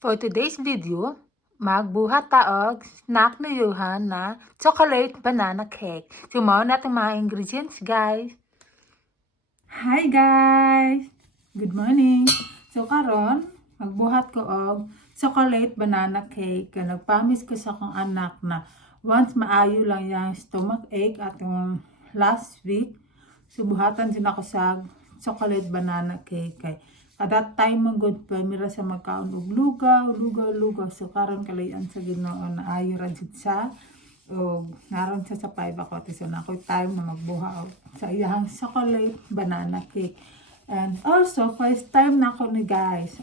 For today's video, magbuhat taog snack na yuhan na chocolate banana cake. Sumaw natin mga ingredients, guys. Hi guys! Good morning! So karon, magbuhat ko og chocolate banana cake. Nagpamis ko sa akong anak na once maayo lang yung stomach ache atong last week, subuhatan din ako sa chocolate banana cake. Kay at that time mong good pa mira sa magkaon og lugaw. So karon kalayan sa Ginoo na ayo ra jud sa o naron sa 5 ako so na ako time na magbuha sa iyang chocolate banana cake. And also first time na ako ni guys.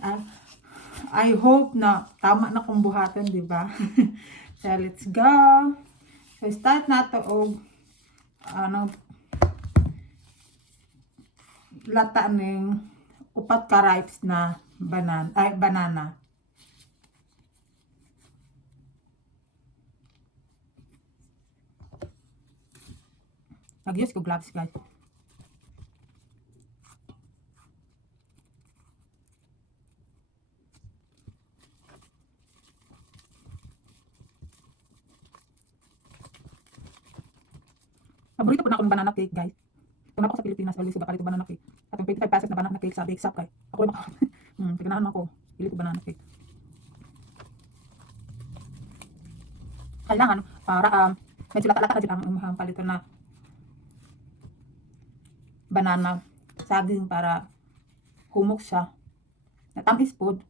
I hope na tama na kong buhatan, di ba? So let's go. So start na to og lata ning upat ka ripes na banana. Nag-use ko gloves, guys. Paborito po na akong banana cake, guys. Kung ako sa Pilipinas, always suga kalit banana cake. At yung 25 pesos na banana cake sa Bake Shop, kay ako rin makakot. Pagkanahan ako, pili ko banana cake. Kailangan, para medyo lata-lata na din ang palito na banana saging para humok siya. Na tamis food.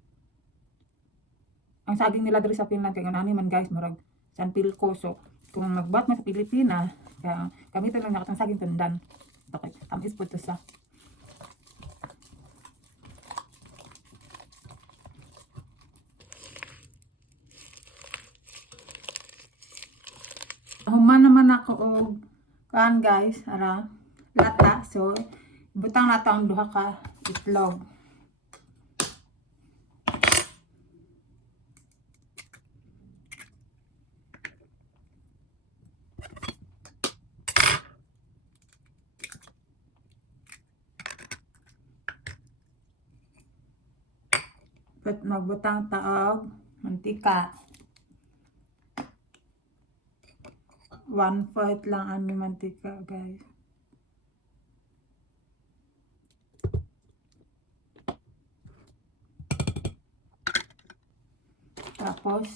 Ang saging nila diri sa Finland, kaya nani man guys, murag sanpil ko. So, kung magbat mo sa Pilipinas, kaya gamitin lang nakatang saging tundan. Okay, tamis po ito sa. Human naman ako og kan guys, ara lata. So, butang nato ang duha ka itlog. Magbutang taog mantika. 1/4 lang ang mantika, guys. Tapos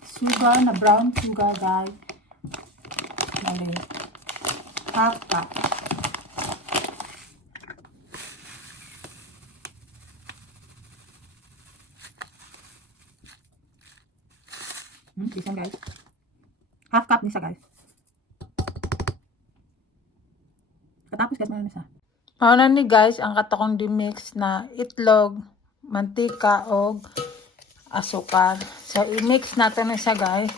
sugar na brown sugar, guys. Bali, half cup. Isang guys. Half cup nisa, guys. Katapos guys, mayroon isa. Ano ni guys, ang katakong di-mix na itlog, mantika, o asukar. So, i-mix natin na siya, guys.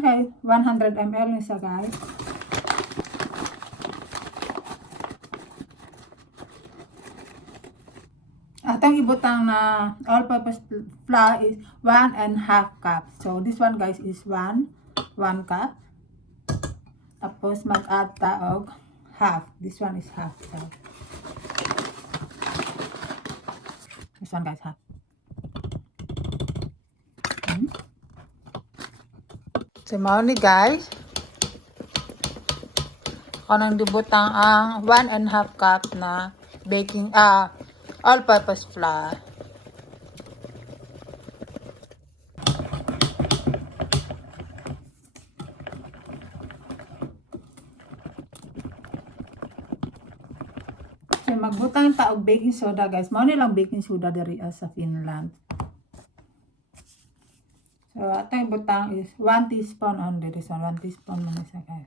Okay, 100 ml na siya, guys. Atang ibutang na all-purpose flour is 1.5 cup. So this one guys is 1 cup. Tapos mag-add taog half. This one is half. So this one guys half. So mao ni guys. Kanang dibutang ang 1.5 cup na baking all-purpose flour. So magbutang ta og baking soda, guys. Mao ni lang baking soda diri sa Finland. So atong butang is 1 teaspoon only. This one 1 teaspoon man isa, guys.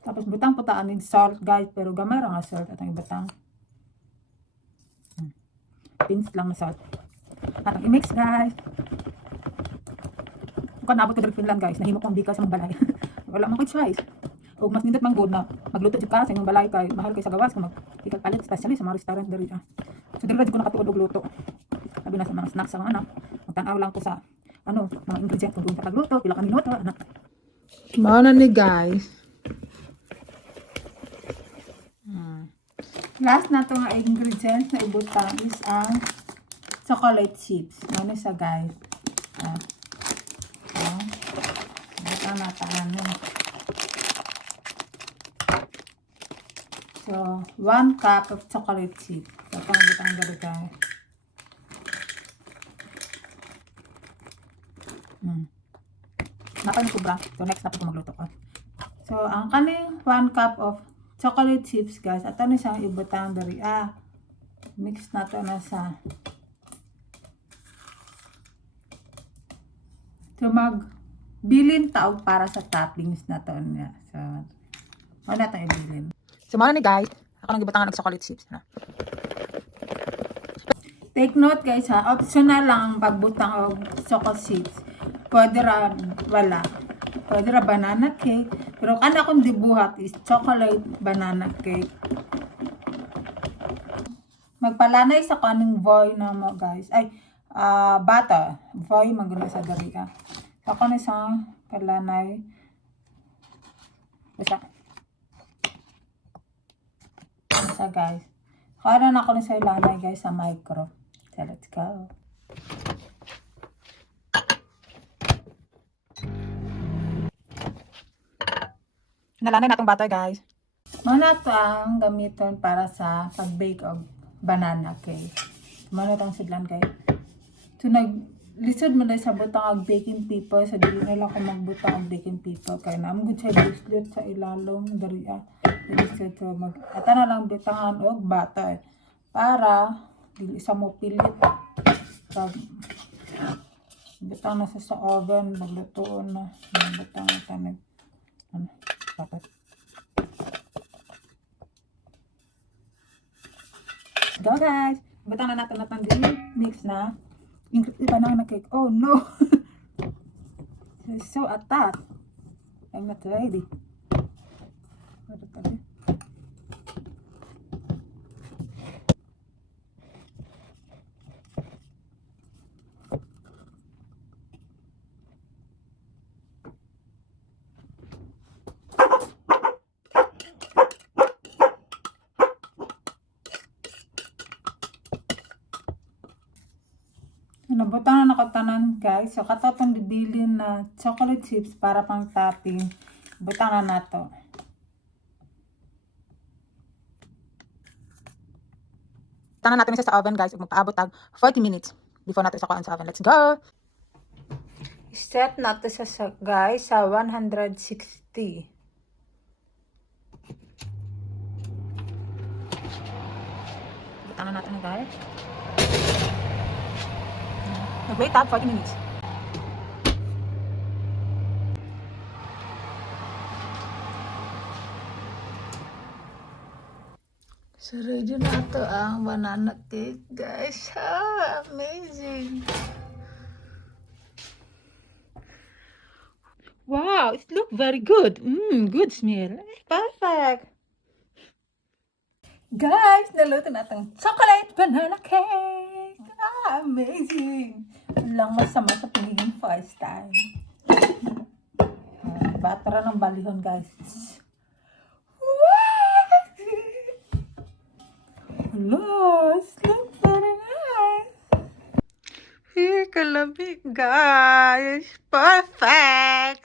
Tapos butang putaan ng salt, guys, pero gamay ra nga salt atong ibutang. Pinch lang na salt. Atong i-mix, guys. Kung naabot ko dari Finland guys, nahimo ko ang bika sa mga balay. Wala man ko choice. Ug mas nindot man good na magluto jud ka sa imong balay kay mahal kay sa gawas kung mag palit especially sa mga restaurant diri. So diri ra jud ko nakatuod og luto. Sabi na sa mga snacks sa mga anak, magtan-aw lang ko sa mga ingredient kung doon sa pagluto, pila ka minuto, anak. Mao na ni guys. Last na to nga ingredients na ibutang is ang chocolate chips. Ano sa guys? Ibutang nataan na. So, 1 cup of chocolate chips. So, pang ibutang gari guys. Naka yung kubra. So, next na po magluto ko. So, ang kaning 1 cup of chocolate chips, guys. At ano siyang ibutang dari. Mix na to na sa. So, magbilin taog para sa toppings na to niya. So, ano na itong ibilin. So, mga ni guys. Ako nang ibutang ng chocolate chips. Take note guys ha. Optional lang ang pagbutang og chocolate chips. Pwede ra wala. Pwede ra banana cake. Pero kana akong dibuhat is chocolate banana cake. Magpalanay sa kaning voy na mo guys. Ay, butter. Voy maguna sa dari ka. Ako na sa palanay. Basta. Basta guys. Kaya na ako na sa ilanay guys sa micro. So let's go. Nalanay natong butter guys. Muna ito ang gamiton para sa pag-bake of banana cake. Muna itong sidlan guys. So naglisod mo na sa butang og baking paper. So dili na lang ako magbutang og baking paper. Kaya naman good sa bracelet sa ilalong dariya. Lisod so ata na lang butangan og butter. Para dili sa mo pilit. So, butang na sa oven. Maglutoon na. Butang na tanig. Dapat. Go guys! Butang na natin natang mix na. Iba na cake. Oh no! It's so atat. I'm not ready. Nabutang na nakatanan guys. So katatong bibilin na chocolate chips para pang topping. Butang na nato. Butang na natin isa sa oven guys. Magpaabot tag 40 minutes before natin isakuan sa oven. Let's go! Set natin sa guys sa 160. Butang na natin guys. Nag-wait up 40 minutes. So ready na ito ang banana cake guys. Amazing. Wow, it look very good. Good smell. Perfect. Guys, naluto na itong chocolate banana cake. Amazing. Walang masama sa piniging first time. Batara ng balihon, guys. Hello, it looks very nice. Here, kalabig, guys. Perfect.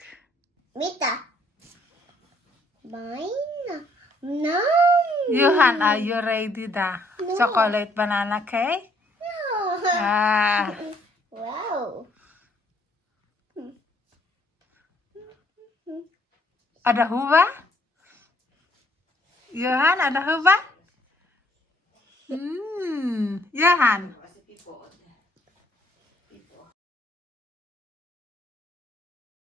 Mita. Mine. No. Johan, are you ready da? No. Chocolate banana cake? No. Wow. Ada huba? Johan, ada huba? Johan.